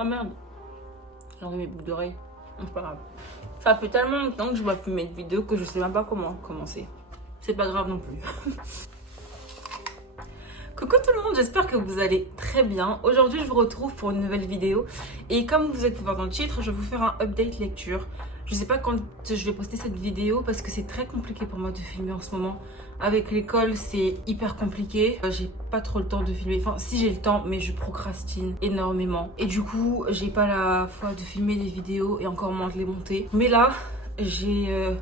Ah merde, j'ai enlevé mes boucles d'oreilles. C'est pas grave. Ça fait tellement longtemps que je vois filmer une vidéo que je sais même pas comment commencer. C'est pas grave non plus. Coucou tout le monde, j'espère que vous allez très bien. Aujourd'hui, je vous retrouve pour une nouvelle vidéo. Et comme vous êtes pu voir dans le titre, je vais vous faire un update lecture. Je sais pas quand je vais poster cette vidéo parce que c'est très compliqué pour moi de filmer en ce moment. Avec l'école, c'est hyper compliqué. J'ai pas trop le temps de filmer. Enfin, si j'ai le temps, mais je procrastine énormément. Et du coup, j'ai pas la foi de filmer des vidéos et encore moins de les monter. Mais là, j'ai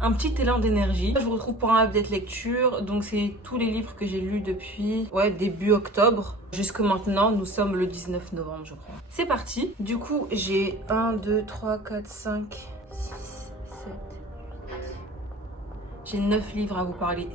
un petit élan d'énergie. Je vous retrouve pour un update lecture. Donc c'est tous les livres que j'ai lus depuis début octobre. Jusque maintenant, nous sommes le 19 novembre, je crois. C'est parti. Du coup, j'ai 1, 2, 3, 4, 5, 6, 7, 8. J'ai 9 livres à vous parler.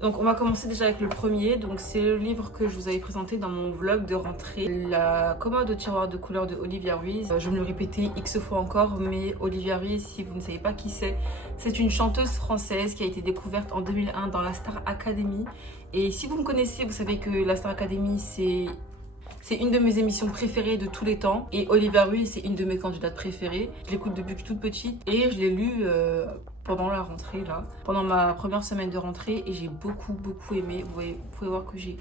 Donc on va commencer déjà avec le premier. Donc c'est le livre que je vous avais présenté dans mon vlog de rentrée. La commode au tiroir de couleur de Olivia Ruiz. Je vais me le répéter x fois encore, mais Olivia Ruiz, si vous ne savez pas qui c'est une chanteuse française qui a été découverte en 2001 dans la Star Academy. Et si vous me connaissez, vous savez que la Star Academy, c'est une de mes émissions préférées de tous les temps. Et Olivia Ruiz, c'est une de mes candidates préférées. Je l'écoute depuis que je suis toute petite. Et je l'ai lu pendant la rentrée, là. Pendant ma première semaine de rentrée. Et j'ai beaucoup aimé. Vous pouvez voir que j'ai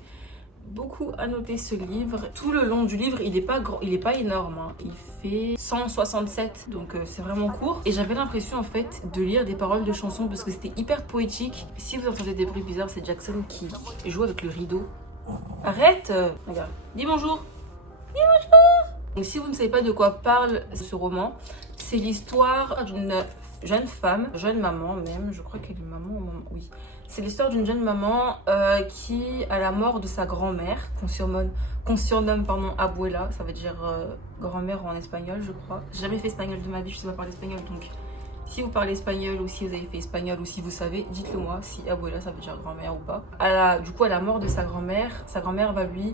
beaucoup annoté ce livre. Tout le long du livre, il est pas énorme. Hein. Il fait 167. Donc c'est vraiment court. Et j'avais l'impression, en fait, de lire des paroles de chansons parce que c'était hyper poétique. Si vous entendez des bruits bizarres, c'est Jackson qui joue avec le rideau. Arrête! Regarde. Dis bonjour! Dis bonjour! Donc, si vous ne savez pas de quoi parle ce roman, c'est l'histoire d'une jeune femme, jeune maman même, je crois qu'elle est maman ou maman, oui. C'est l'histoire d'une jeune maman qui, à la mort de sa grand-mère, qu'on surnomme Abuela, ça veut dire grand-mère en espagnol, je crois. J'ai jamais fait espagnol de ma vie, je sais pas parler espagnol, donc si vous parlez espagnol ou si vous avez fait espagnol ou si vous savez, dites-le moi si abuela ça veut dire grand-mère ou pas. Du coup, à la mort de sa grand-mère va lui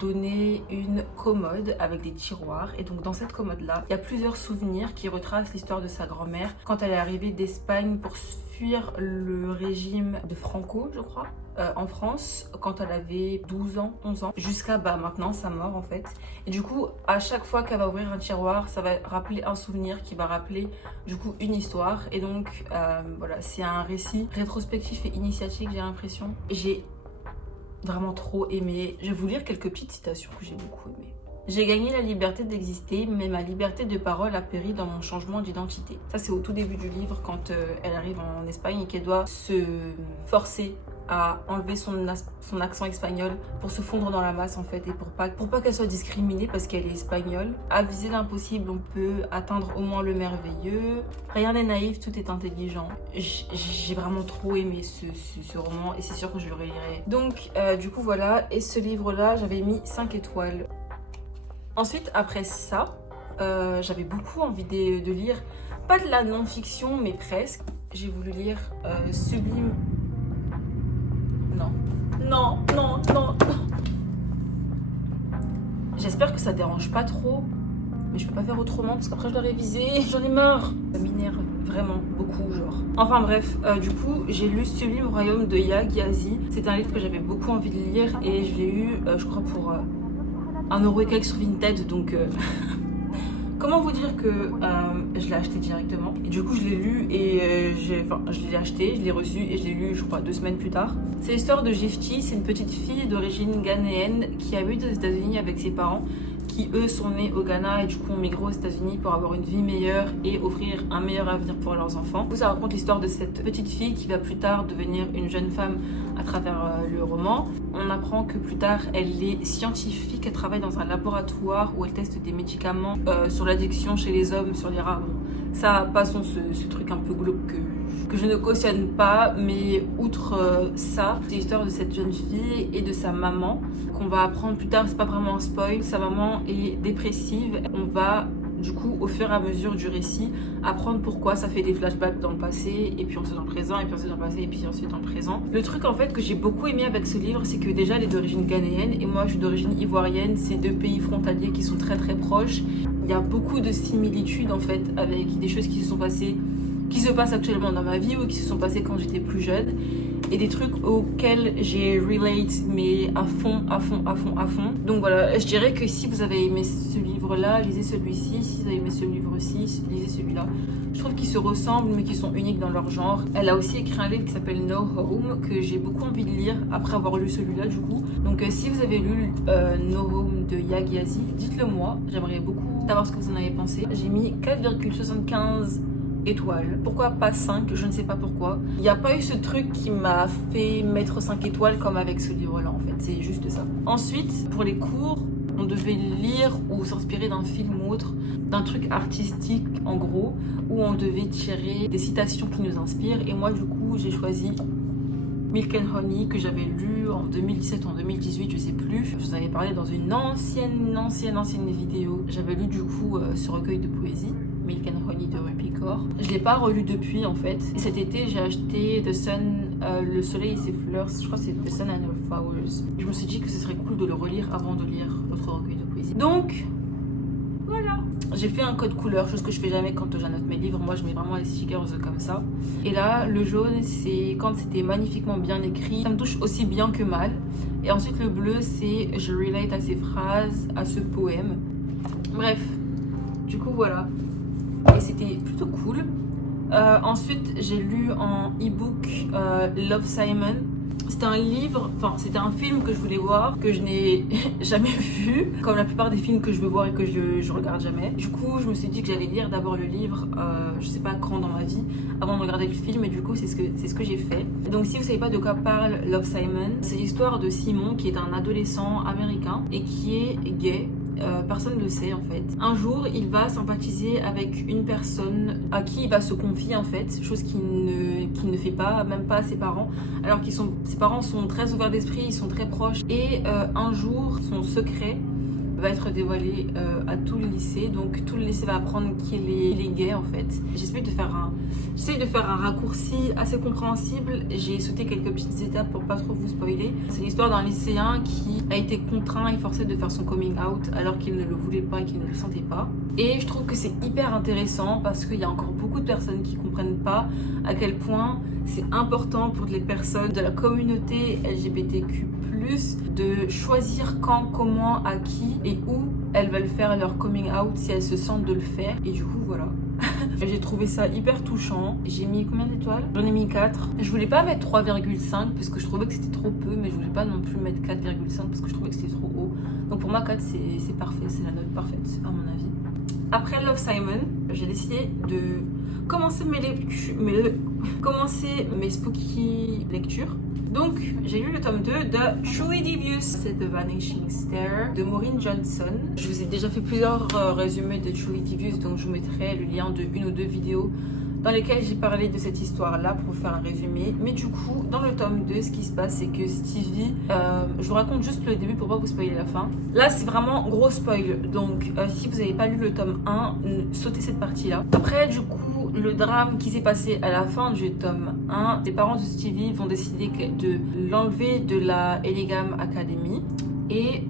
donner une commode avec des tiroirs. Et donc dans cette commode-là, il y a plusieurs souvenirs qui retracent l'histoire de sa grand-mère quand elle est arrivée d'Espagne pour fuir le régime de Franco, je crois. En France quand elle avait 12 ans, 11 ans, jusqu'à maintenant sa mort en fait. Et du coup, à chaque fois qu'elle va ouvrir un tiroir, ça va rappeler un souvenir qui va rappeler du coup une histoire. Et donc voilà, c'est un récit rétrospectif et initiatique, j'ai l'impression. J'ai vraiment trop aimé. Je vais vous lire quelques petites citations que j'ai beaucoup aimées. J'ai gagné la liberté d'exister, mais ma liberté de parole a péri dans mon changement d'identité. Ça, c'est au tout début du livre, quand elle arrive en Espagne et qu'elle doit se forcer à enlever son accent espagnol pour se fondre dans la masse en fait et pour pas qu'elle soit discriminée parce qu'elle est espagnole. À viser l'impossible, on peut atteindre au moins le merveilleux. Rien n'est naïf, tout est intelligent. J'ai vraiment trop aimé ce roman et c'est sûr que je le relirai. Donc du coup voilà, et ce livre-là, j'avais mis 5 étoiles. Ensuite, après ça, j'avais beaucoup envie de lire, pas de la non-fiction, mais presque. J'ai voulu lire Sublime. Non. J'espère que ça dérange pas trop, mais je peux pas faire autrement parce qu'après je dois réviser, j'en ai marre. Ça m'énerve vraiment beaucoup, genre. Enfin bref, du coup, j'ai lu Sublime Royaume de Yaa Gyasi. C'est un livre que j'avais beaucoup envie de lire et je l'ai eu, je crois, pour 1€ et quelques sur Vinted, donc comment vous dire que je l'ai acheté directement. Et du coup, je l'ai lu et je l'ai acheté, je l'ai reçu et je l'ai lu, je crois, 2 semaines plus tard. C'est l'histoire de Gifty, c'est une petite fille d'origine ghanéenne qui habite aux États-Unis avec ses parents, qui eux sont nés au Ghana et du coup ont migré aux États-Unis pour avoir une vie meilleure et offrir un meilleur avenir pour leurs enfants. Du coup, ça raconte l'histoire de cette petite fille qui va plus tard devenir une jeune femme à travers le roman. On apprend que plus tard, elle est scientifique, elle travaille dans un laboratoire où elle teste des médicaments sur l'addiction chez les hommes, sur les rats. Bon, ça, passons ce truc un peu glauque que je ne cautionne pas, mais outre ça, c'est l'histoire de cette jeune fille et de sa maman qu'on va apprendre plus tard, c'est pas vraiment un spoil. Sa maman est dépressive, on va du coup au fur et à mesure du récit apprendre pourquoi ça fait des flashbacks dans le passé et puis ensuite dans le présent et puis ensuite dans le passé et puis ensuite dans le présent. Le truc en fait que j'ai beaucoup aimé avec ce livre, c'est que déjà elle est d'origine ghanéenne et moi je suis d'origine ivoirienne, c'est 2 pays frontaliers qui sont très proches. Il y a beaucoup de similitudes en fait avec des choses qui se passent actuellement dans ma vie ou qui se sont passées quand j'étais plus jeune. et des trucs auxquels j'ai relate, mais à fond. Donc voilà, je dirais que si vous avez aimé ce livre-là, lisez celui-ci. Si vous avez aimé ce livre-ci, lisez celui-là. Je trouve qu'ils se ressemblent, mais qu'ils sont uniques dans leur genre. Elle a aussi écrit un livre qui s'appelle No Home, que j'ai beaucoup envie de lire après avoir lu celui-là du coup. Donc si vous avez lu No Home de Yaa Gyasi, dites-le moi. J'aimerais beaucoup savoir ce que vous en avez pensé. J'ai mis 4,75 étoiles. Pourquoi pas 5? Je ne sais pas pourquoi. Il n'y a pas eu ce truc qui m'a fait mettre 5 étoiles comme avec ce livre-là en fait. C'est juste ça. Ensuite, pour les cours, on devait lire ou s'inspirer d'un film ou autre, d'un truc artistique en gros, où on devait tirer des citations qui nous inspirent. Et moi du coup, j'ai choisi Milk and Honey que j'avais lu en 2017 ou en 2018, je sais plus. Je vous en avais parlé dans une ancienne vidéo. J'avais lu du coup ce recueil de poésie, Milk and Honey de Rupi Kaur. Je l'ai pas relu depuis en fait. Et cet été, j'ai acheté The Sun, Le Soleil et ses fleurs. Je crois que c'est The Sun and Her Flowers. Je me suis dit que ce serait cool de le relire avant de lire l'autre recueil de poésie. Donc voilà. J'ai fait un code couleur, chose que je fais jamais quand j'annote mes livres. Moi, je mets vraiment les stickers comme ça. Et là, le jaune, c'est quand c'était magnifiquement bien écrit. Ça me touche aussi bien que mal. Et ensuite, le bleu, c'est je relate à ces phrases, à ce poème. Bref, du coup, voilà. Et c'était plutôt cool. Ensuite, j'ai lu en e-book Love, Simon. C'était un livre, enfin c'était un film que je voulais voir, que je n'ai jamais vu, comme la plupart des films que je veux voir et que je regarde jamais. Du coup, je me suis dit que j'allais lire d'abord le livre, je sais pas quand dans ma vie, avant de regarder le film, et du coup c'est ce que j'ai fait. Donc si vous savez pas de quoi parle Love, Simon, c'est l'histoire de Simon qui est un adolescent américain et qui est gay. Personne ne le sait en fait. Un jour, il va sympathiser avec une personne à qui il va se confier en fait, chose qu'il ne fait pas, même pas à ses parents, alors que ses parents sont très ouverts d'esprit, ils sont très proches. Et un jour, son secret va être dévoilé à tout le lycée, donc tout le lycée va apprendre qu'il est gay en fait. J'essaie de faire un raccourci assez compréhensible. J'ai sauté quelques petites étapes pour pas trop vous spoiler. C'est l'histoire d'un lycéen qui a été contraint et forcé de faire son coming out alors qu'il ne le voulait pas et qu'il ne le sentait pas. Et je trouve que c'est hyper intéressant parce qu'il y a encore beaucoup de personnes qui comprennent pas à quel point c'est important pour les personnes de la communauté LGBTQ+, de choisir quand, comment, à qui et où elles veulent faire leur coming out si elles se sentent de le faire. Et du coup, voilà. J'ai trouvé ça hyper touchant. J'ai mis combien d'étoiles? J'en ai mis 4. Je voulais pas mettre 3,5 parce que je trouvais que c'était trop peu, mais je voulais pas non plus mettre 4,5 parce que je trouvais que c'était trop haut. Donc pour moi, 4 c'est parfait, c'est la note parfaite à mon avis. Après Love, Simon, j'ai décidé de commencer mes spooky lectures. Donc, j'ai lu le tome 2 de Truly Devious, c'est The Vanishing Stare de Maureen Johnson. Je vous ai déjà fait plusieurs résumés de Truly Devious, donc je vous mettrai le lien de une ou deux vidéos dans lesquelles j'ai parlé de cette histoire-là pour vous faire un résumé. Mais du coup, dans le tome 2, ce qui se passe, c'est que Stevie, je vous raconte juste le début pour pas vous spoiler la fin. Là, c'est vraiment gros spoil, donc si vous n'avez pas lu le tome 1, sautez cette partie-là. Après, du coup, le drame qui s'est passé à la fin du tome 1, les parents de Stevie vont décider de l'enlever de la Elegam Academy. Et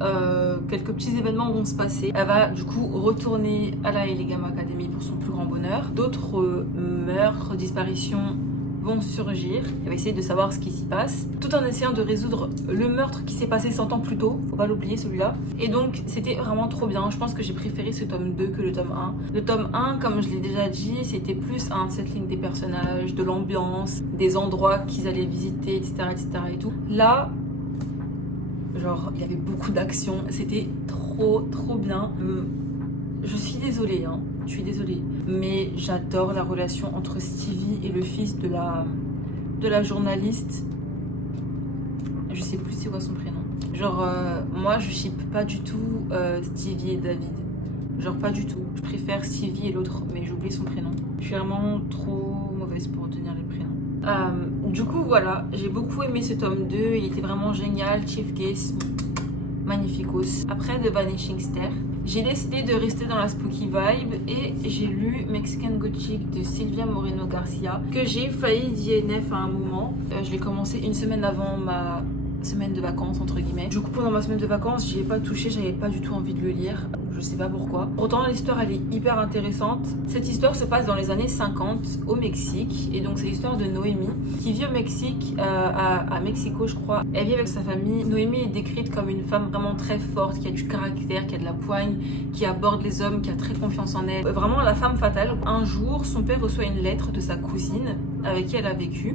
quelques petits événements vont se passer. Elle va du coup retourner à la Elegam Academy pour son plus grand bonheur. D'autres meurtres, disparitions vont surgir. Elle va essayer de savoir ce qui s'y passe, tout en essayant de résoudre le meurtre qui s'est passé 100 ans plus tôt. Faut pas l'oublier celui-là. Et donc c'était vraiment trop bien. Je pense que j'ai préféré ce tome 2 que le tome 1. Le tome 1, comme je l'ai déjà dit, c'était plus un settling des personnages, de l'ambiance, des endroits qu'ils allaient visiter, etc. et tout. Là, genre, il y avait beaucoup d'action. C'était trop bien. Je suis désolée, hein. Je suis désolée. Mais j'adore la relation entre Stevie et le fils de la journaliste. Je sais plus c'est quoi son prénom. Genre, moi, je shippe pas du tout Stevie et David. Genre, pas du tout. Je préfère Stevie et l'autre, mais j'ai oublié son prénom. Je suis vraiment trop mauvaise pour retenir les prénoms. Du coup voilà, j'ai beaucoup aimé ce tome 2, il était vraiment génial. Chief Case, magnificos. Après The Vanishing Stare, j'ai décidé de rester dans la spooky vibe et j'ai lu Mexican Gothic de Silvia Moreno Garcia, que j'ai failli DNF à un moment. Je l'ai commencé une semaine avant semaine de vacances entre guillemets. Du coup pendant ma semaine de vacances j'y ai pas touché, j'avais pas du tout envie de le lire, je sais pas pourquoi. Pourtant l'histoire elle est hyper intéressante. Cette histoire se passe dans les années 50 au Mexique et donc c'est l'histoire de Noémie qui vit au Mexique, à Mexico je crois. Elle vit avec sa famille. Noémie est décrite comme une femme vraiment très forte, qui a du caractère, qui a de la poigne, qui aborde les hommes, qui a très confiance en elle. Vraiment la femme fatale. Un jour son père reçoit une lettre de sa cousine avec qui elle a vécu.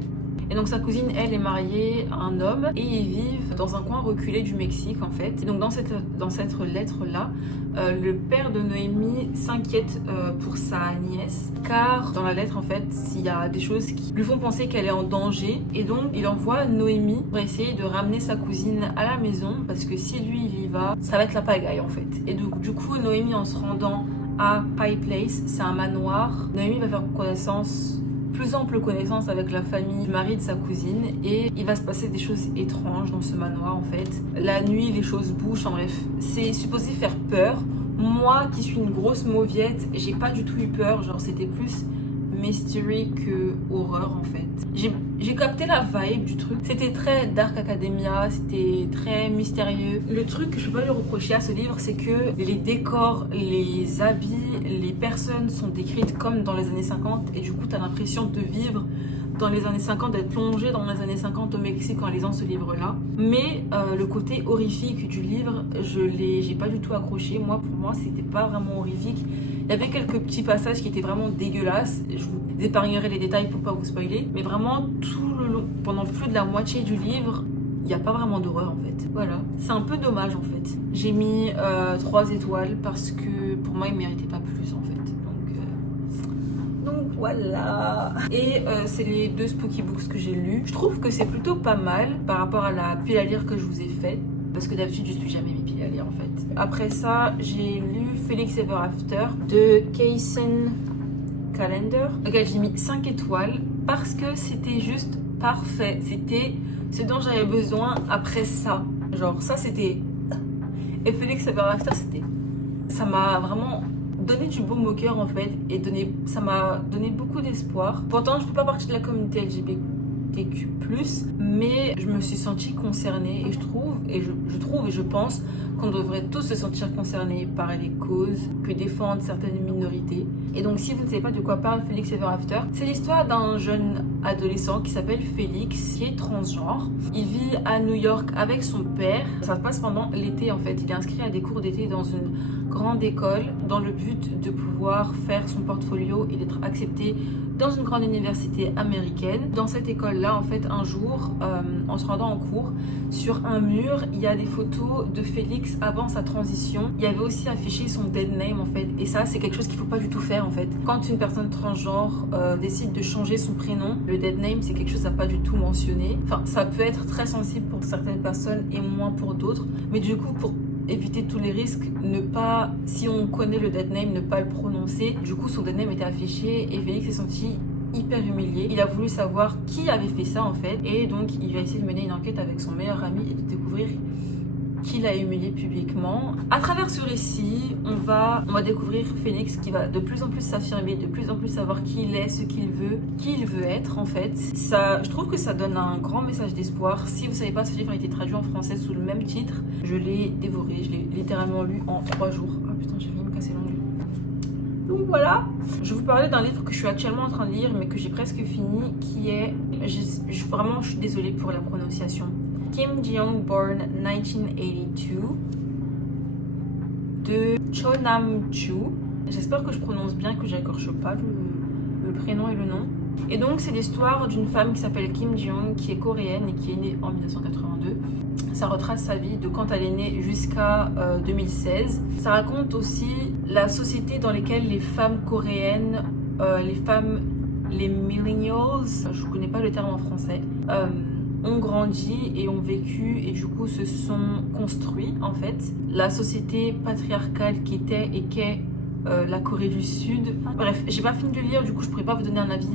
Et donc sa cousine, elle, est mariée à un homme et ils vivent dans un coin reculé du Mexique en fait. Et donc dans cette lettre-là, le père de Noémie s'inquiète pour sa nièce car dans la lettre en fait, il y a des choses qui lui font penser qu'elle est en danger et donc il envoie Noémie pour essayer de ramener sa cousine à la maison parce que si lui il y va, ça va être la pagaille en fait. Et donc du coup Noémie en se rendant à Pie Place, c'est un manoir, Noémie va faire plus ample connaissance avec la famille du mari de sa cousine et il va se passer des choses étranges dans ce manoir en fait. La nuit, les choses bougent, en bref, c'est supposé faire peur. Moi qui suis une grosse mauviette, j'ai pas du tout eu peur, genre c'était plus mystery que horreur en fait. J'ai capté la vibe du truc. C'était très Dark Academia, c'était très mystérieux. Le truc que je peux pas lui reprocher à ce livre, c'est que les décors, les habits, les personnes sont décrites comme dans les années 50 et du coup t'as l'impression de vivre dans les années 50, d'être plongé dans les années 50 au Mexique en lisant ce livre-là. Mais le côté horrifique du livre, j'ai pas du tout accroché. Pour moi, c'était pas vraiment horrifique. Il y avait quelques petits passages qui étaient vraiment dégueulasses. Je vous épargnerai les détails pour pas vous spoiler. Mais vraiment, tout le long, pendant plus de la moitié du livre, il n'y a pas vraiment d'horreur en fait. Voilà. C'est un peu dommage en fait. J'ai mis 3 étoiles parce que pour moi, il méritait pas plus en fait. Donc voilà. Et c'est les 2 Spooky Books que j'ai lus. Je trouve que c'est plutôt pas mal par rapport à la pile à lire que je vous ai faite. Parce que d'habitude, je suis jamais mes piles à lire en fait. Après ça, j'ai lu Felix Ever After de Kaysen Callender. Auquel j'ai mis 5 étoiles parce que c'était juste parfait. C'était ce dont j'avais besoin après ça. Genre ça c'était... Et Felix Ever After c'était... Ça m'a vraiment donné du baume au cœur en fait. Et ça m'a donné beaucoup d'espoir. Pourtant je ne fais pas partie de la communauté LGBTQ+, mais je me suis sentie concernée et je trouve et je pense qu'on devrait tous se sentir concernés par les causes que défendent certaines minorités. Et donc si vous ne savez pas de quoi parle Felix Ever After, c'est l'histoire d'un jeune adolescent qui s'appelle Félix, qui est transgenre. Il vit à New York avec son père. Ça se passe pendant l'été en fait. Il est inscrit à des cours d'été dans une grande école dans le but de pouvoir faire son portfolio et d'être accepté dans une grande université américaine. Dans cette école-là, en fait, un jour, en se rendant en cours, sur un mur, il y a des photos de Félix avant sa transition. Il y avait aussi affiché son dead name, en fait. Et ça, c'est quelque chose qu'il ne faut pas du tout faire, en fait. Quand une personne transgenre décide de changer son prénom, le dead name, c'est quelque chose à pas du tout mentionner. Enfin, ça peut être très sensible pour certaines personnes et moins pour d'autres. Mais du coup, pour éviter tous les risques, si on connaît le dead name, ne pas le prononcer. Du coup, son dead name était affiché et Félix s'est senti hyper humilié. Il a voulu savoir qui avait fait ça en fait et donc il va essayer de mener une enquête avec son meilleur ami et de découvrir qui l'a humilié publiquement. À travers ce récit, on va découvrir Félix qui va de plus en plus s'affirmer, de plus en plus savoir qui il est, ce qu'il veut, qui il veut être en fait. Ça, je trouve que ça donne un grand message d'espoir. Si vous savez pas, ce livre a été traduit en français sous le même titre. Je l'ai dévoré, je l'ai littéralement lu en 3 jours. Ah putain, j'ai failli me casser l'onglet. Donc voilà, je vais vous parler d'un livre que je suis actuellement en train de lire mais que j'ai presque fini, qui est, vraiment je suis désolée pour la prononciation, Kim Jeong Born 1982 de Cho Nam-chu. J'espère que je prononce bien, que j'écorche pas le prénom et le nom. Et donc c'est l'histoire d'une femme qui s'appelle Kim Jeong, qui est coréenne et qui est née en 1982. Ça retrace sa vie de quand elle est née jusqu'à 2016. Ça raconte aussi la société dans laquelle les femmes coréennes, les millennials, je connais pas le terme en français, ont grandi et ont vécu et du coup se sont construits en fait. La société patriarcale qui était et qu'est la Corée du Sud. Bref, j'ai pas fini de le lire, du coup je pourrais pas vous donner un avis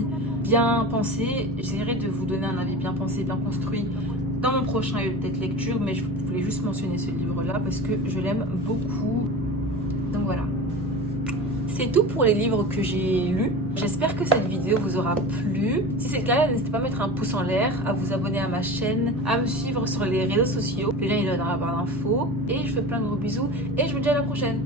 bien pensé. J'essaierai de vous donner un avis bien pensé, bien construit dans mon prochain update lecture, mais je voulais juste mentionner ce livre-là parce que je l'aime beaucoup. Donc voilà. C'est tout pour les livres que j'ai lus. J'espère que cette vidéo vous aura plu. Si c'est le cas, n'hésitez pas à mettre un pouce en l'air, à vous abonner à ma chaîne, à me suivre sur les réseaux sociaux. Le lien est dans la barre d'infos. Et je vous fais plein de gros bisous et je vous dis à la prochaine.